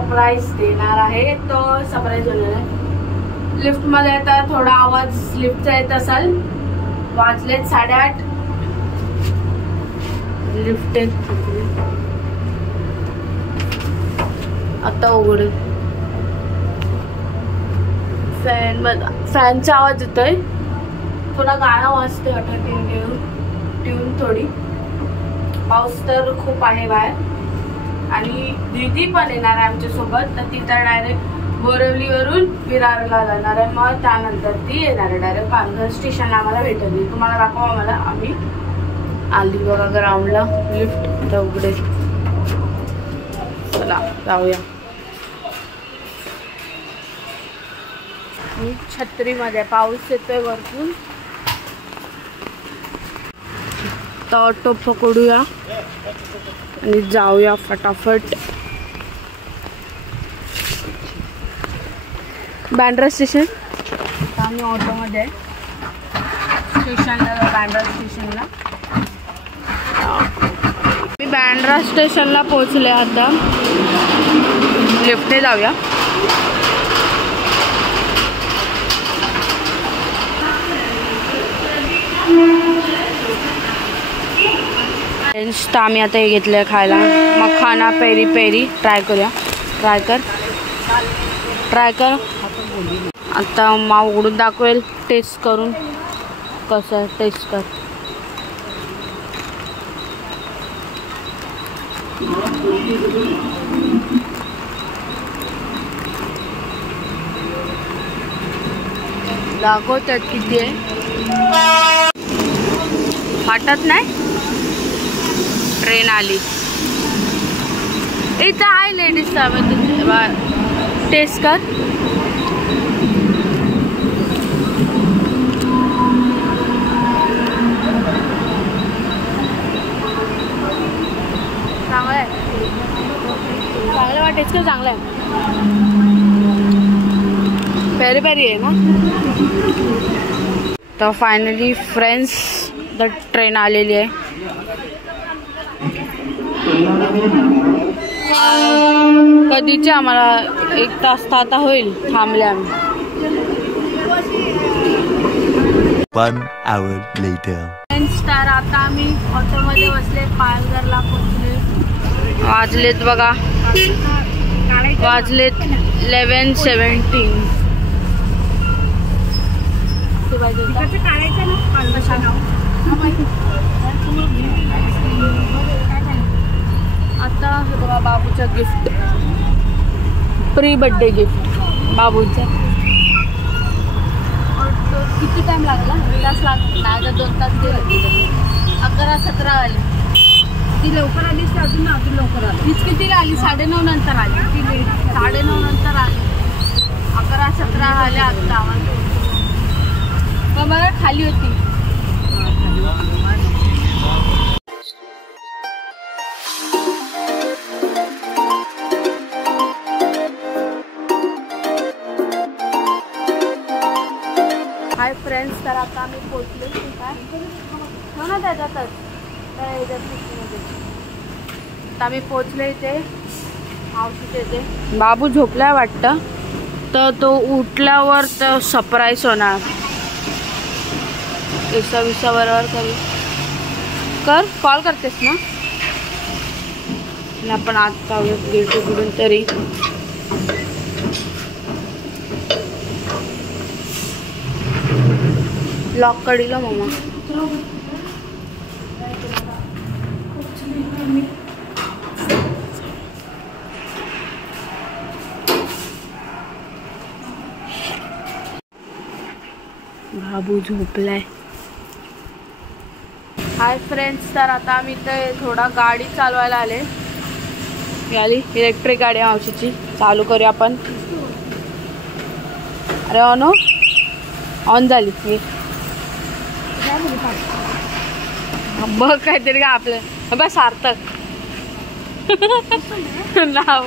सरप्राईज देणार आहे. तो सरप्राईज होणार आहे. लिफ्ट मध्ये आता थोडा आवाज लिफ्टचा येत असेल. वाजलेत 8:30. लिफ्ट आता उघडेल. फॅनचा आवाज येतोय. थोडा गाणं वाजतोय आता ट्यून थोडी. पाऊस तर खूप आहे बाहेर आणि दीदी पण येणार आहे आमच्या सोबत. तर ती तर डायरेक्ट बोरिवलीवरून विरारला जाणार आहे. मग त्यानंतर ती येणार आहे डायरेक्ट पालघर स्टेशनला आम्हाला भेटली. तुम्हाला दाखवा. आम्हाला आम्ही आली बघा ग्राउंडला. लिफ्ट उघडे. चला जाऊया. मी छत्रीमध्ये पाऊस येतोय वरतून. तर ऑटो पकडूया आणि जाऊया फटाफट. बँड्रा स्टेशन. आम्ही ऑटोमध्ये स्टेशनला बँड्रा स्टेशनला. मी बँड्रा स्टेशनला पोहोचले. आता लिफ्टने जाऊया. आम्ही आता हे घेतलं खायला. मखाना पेरी पेरी. ट्राय करूया. ट्राय कर. आता माव उघडून दाखवेल टेस्ट करून. कसं टेस्ट कर. दाखवतात किती आहे. फाटत नाही. ट्रेन आली. इथं आहे लेडीज. टेस्ट कर. चांगलं आहे. चांगलं वाटेल का. चांगलं आहे. पेरी पेरी आहे ना. तर फायनली फ्रेंड्स द ट्रेन आलेली आहे. कधीचे आम्हाला 1 तास तर आता होईल थांबले आम्ही. 1 hour later. तर आता आम्ही ऑटोमध्ये बसले. पालघरला पोहोचले. वाजलेत बघा. वाजलेत 11:17. आता बघा बाबूचं गिफ्ट. प्री बर्थडे गिफ्ट बाबूचा. किती टाइम लागला. 1 तास लागला. 2 तास गेले. 11:17 आले. ती लवकर आली. अजून लवकर आली. हीच कितीला आली. 9:30 नंतर आली. ती 9:30 नंतर आली. 11:17 आले. आता बघा खाली होती. Hi friends. तर आता आम्ही पोचले. काय हो ना त्याच्यातच. आता आम्ही पोचले इथे. मावशीच्या इथे. बाबू झोपलाय वाटतं. तर तो उठल्यावर तर सरप्राईज होणार. 20 बरोबर करू. कर. कॉल करतेस ना. आपण आता गेट उघडून तरी. लॉक कढीला मम्मा. बाबू झोपलाय. Hi friends. तर आता आम्ही इथे थोडा गाडी चालवायला आले. आली इलेक्ट्रिक गाडी मावशीची. चालू करूया आपण. अरे ऑन झाली. बघ काहीतरी का आपलं. बस सार्थक नाव.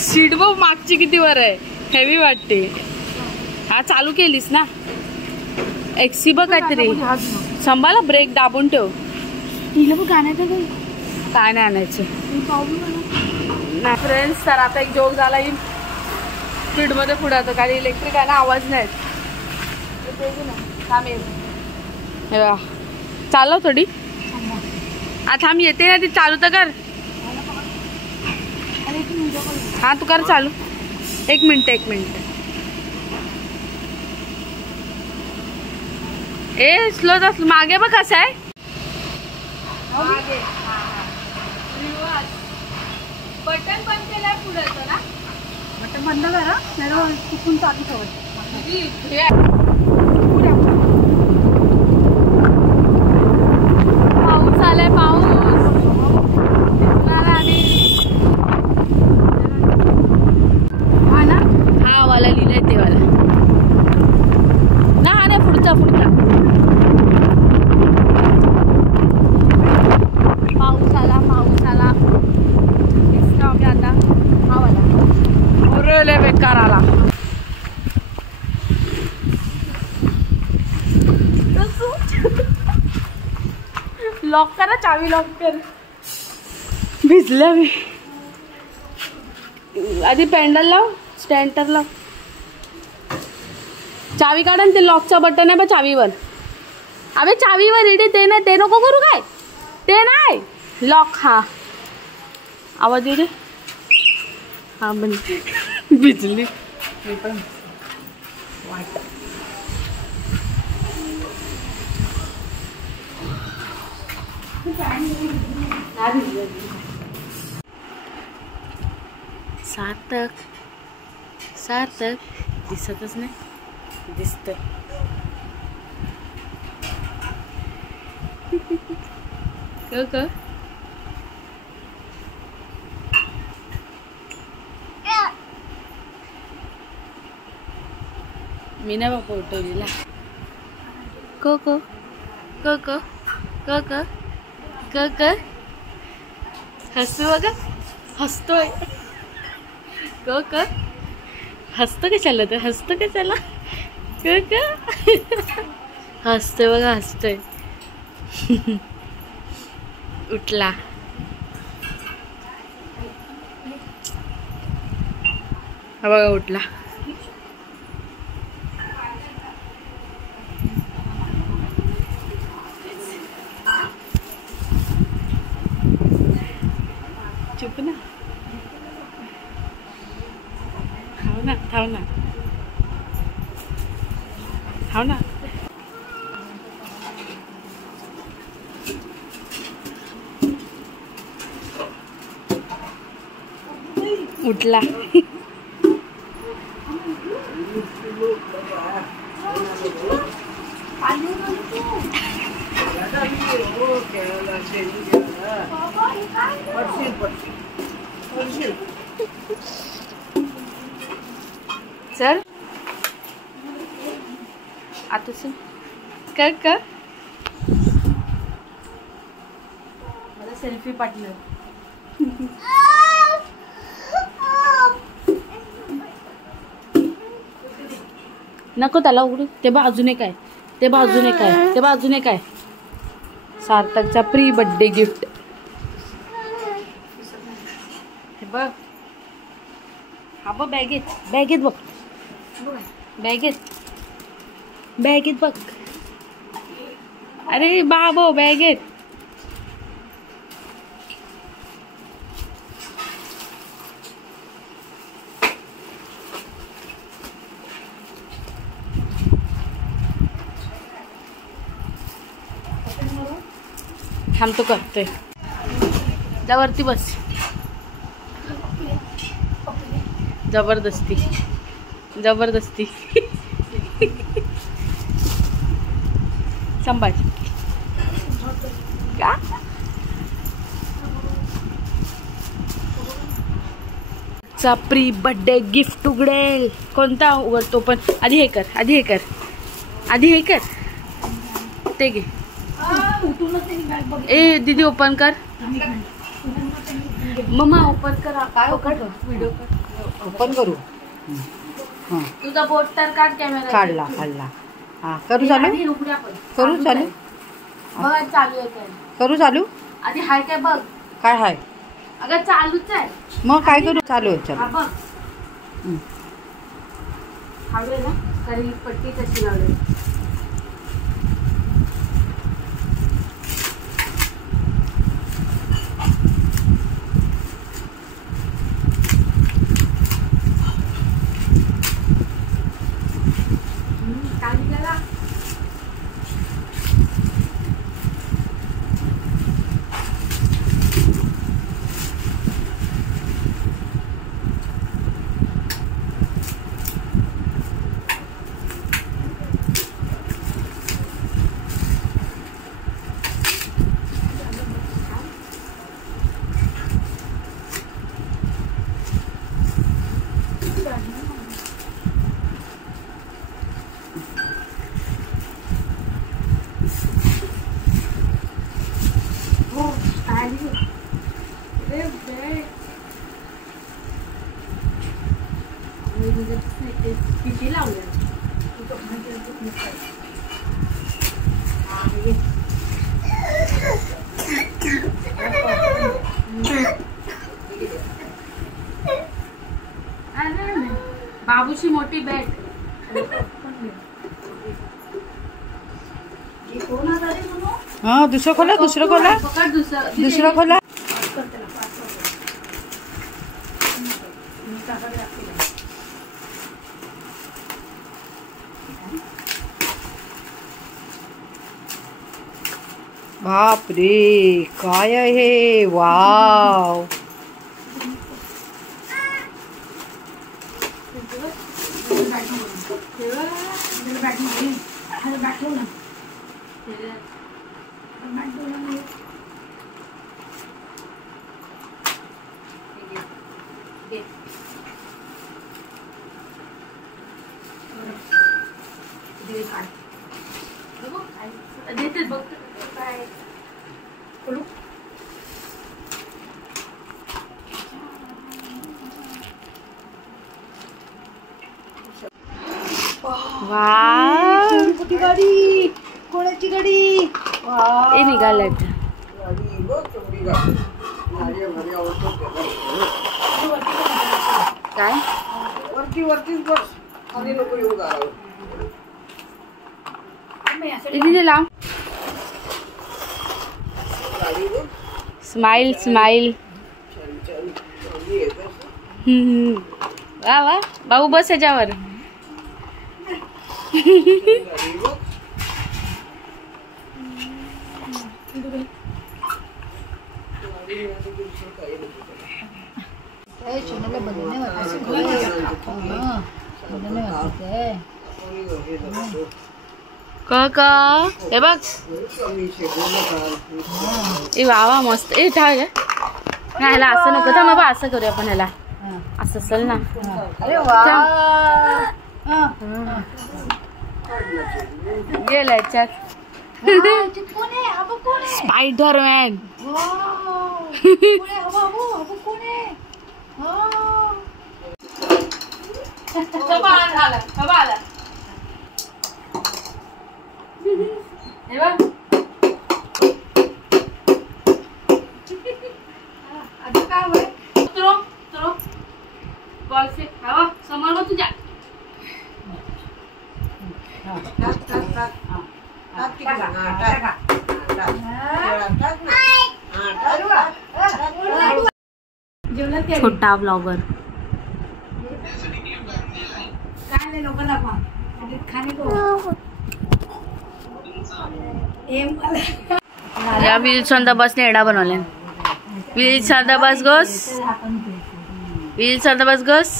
सीट बघ मागची किती वर आहे. हेवी वाटते. हा चालू केलीस ना. एक्सी बघ काहीतरी. संभाला. ब्रेक दाबून ठेव. काय नाही आणायचं. नाही फ्रेंड्स, तर आता एक जोक झाला येईल स्पीडमध्ये पुढे जातो कारण इलेक्ट्रिक आहे ना, आवाज नाही थांबेल. चालव थोडी. थांब येते ना ती, चालू तर कर. हा तू कर चालू. एक मिनिट. ए स्लो मागे बघ कसं आहे. बटन बंद केलाय पुढे ना, बटन बंद करा नाही चुकून चालू ठेवत. पाऊस आलाय, पाऊस हा ना, हा वाला लिहिलंय ते वाला ना, हा नाही पुढचा पाऊस आला आता हा वाला लय बेकार आला. लॉक करा, चावी लॉक कर. भिजल्या मी. आधी पॅन्डल लाव, स्टँटर लाव. चावी काढा, ते लॉकचा बटन आहे बा चावीवर. अबे चावीवर रेडी ते नाही, ते नको करू काय, ते नाही लॉक. हा आवाज येऊ दे. हा बंद. भिजली मी पण वाट. सार्थक दिसतच नाही, दिसत. क मी नाही बापा उठवलेला. क हसू बघा, हसतोय. हसतो कशाला, तर हसतो कशाला. हसतोय बघा, हसतोय. उठला. हा बघा उठला. चुप ना, थांब ना. उठला. सर आता सुन का मला सेल्फी पार्टनर. नको त्याला उघडू. ते बाजूने काय, ते बाजूने काय. सार्थकचा प्री बर्थडे गिफ्ट. हे बघ, हा बघ बॅगेत बघ, बॅगेत बघ. अरे बाबो बॅगेत. थांब तो करतोय. जा वरती बस. जबरदस्ती संभाज का. चा प्री बर्थडे गिफ्ट उघडेल. कोणता उघडतो पण आधी हे कर ते घे. ए दीदी ओपन कर. मम्मा ओपन कर. काय व्हिडिओ ओपन करू. तुझा बोट तर काढ. कॅमेरा काढला. हा करू चालू. बघ चालू आहे काय. करू चालू. आधी हाय काय बघ. काय हाय. अगं चालूच आहे. मग काय करू? चालू आहे. चल. हळू आहे ना, तरी पट्टी कशी लावली. किती लावल्या बाबूची मोठी बॅट. हा दुसरं खोला, दुसरं खोला, दुसरं खोला. बापरे काय आहे. वाव. देते बघ काय. कुठे गाडी? कोणाची गाडी? ए निघाल्यात. काय वरती वरतीच बस. खाली नको येऊ दारावर. लाव. Smile smile. वा वा बाबू बस याच्यावर. हे बघ. ए वा वा मस्त. ए ठेव गे. नाही ह्याला असं नको. थांब बाबा असं करूया आपण. ह्याला असं असेल ना. गेलं याच्यात. स्पायडरमॅन. समोर मग तुझ्या छोटा ब्लॉगर. या विल्सन द बसने एडा बनवले. Wilson the bus goes. Wilson the bus goes.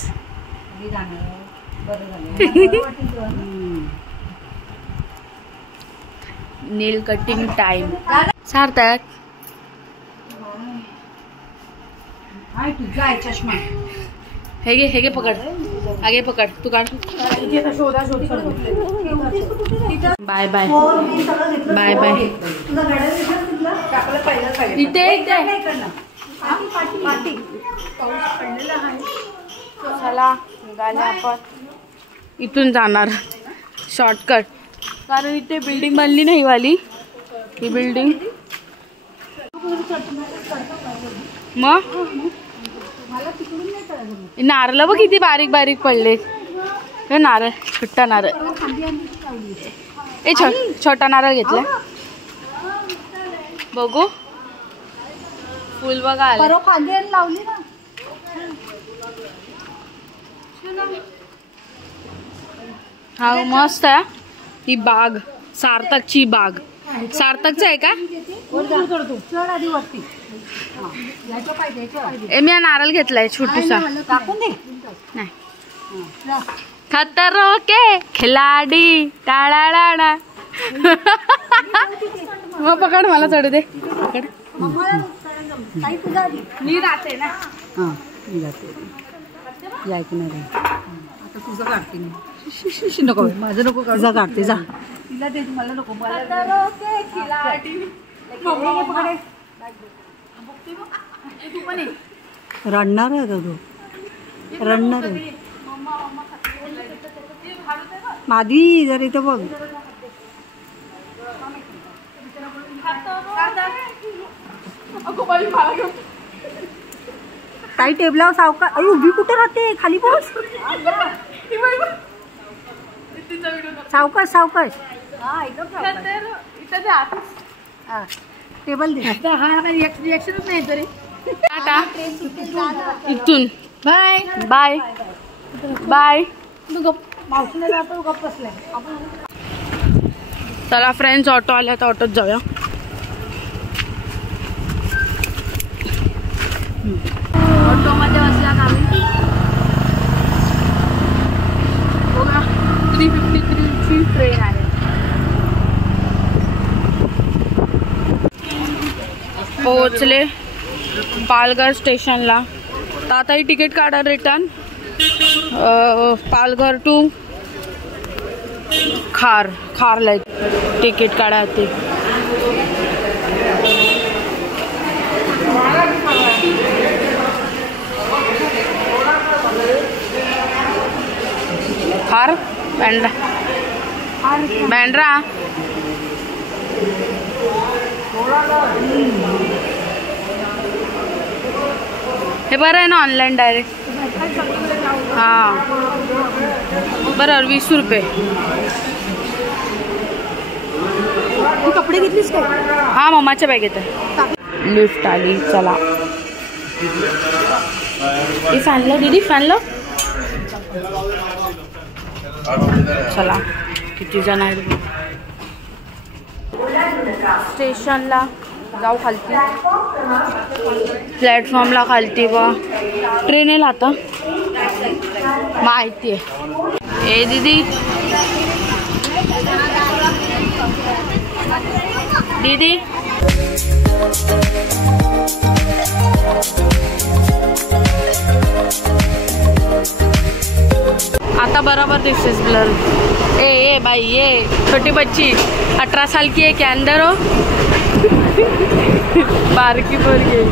Nil cutting time. सार्थक चष्मा हे घे पकड. आगे पकड. तू काढ. Bye bye bye bye. इथे चला निघाले आपण. इथून जाणार शॉर्टकट. कारण इथे बिल्डिंग बनली नाही वाली. ही बिल्डिंग मग नारळ बघ किती बारीक बारीक पडले. हे नारळ छोटा नारळ. ए छोटा नारळ घेतलाय. बघू फुल बघा आलं. लावली ना. हा मस्त आहे ही बाग. सार्थकची बाग. सार्थकच आहे का? मी नारळ घेतलाय छोटूसा. नाही खतरो के खिलाडी टाळाळाडा. मग पकड मला चढू दे. पकड मी राहते ना. तुझं काढते नको माझं नको तुझा काढते जा. तिला दे मला नको. रडणार आहे का तू? रडणार आहे मादी. जर इथं बघ काही टेबलावर सावका. अरे उभी कुठे राहते? खाली बस. सावकाश सावकाश. टेबल दे. हा रिएक्शनच नाही तरी. इथून बाय बाय बाय. चला फ्रेंड्स ऑटो आल्या तर ऑटोत जाऊया. ऑटो मध्ये बसला आम्ही. बघा 353 ची ट्रेन आहे. पोहोचले पालघर स्टेशनला. तर आता ही तिकीट काढा रिटर्न. पालघर टू खारला तिकीट काढा ते. खार बँड्रा हे बरं आहे ना ऑनलाईन डायरेक्ट. हां बरं 20 रुपये. कपडे घेतलीस का? हा मम्माच्या बॅगेत आहे. लिफ्ट आली. चला हे फॅन लो दीदी फॅन लो. चला किती जण आहेत. स्टेशनला जाऊ खालती. प्लॅटफॉर्मला खालती बा ट्रेन येईल आता माहिती आहे. ए दीदी दीदी आता बराबर दिसतेस ब्लर. ए भाई ये छोटी बच्ची 18 साल की है क्या अंदर हो. बारकी पर गई.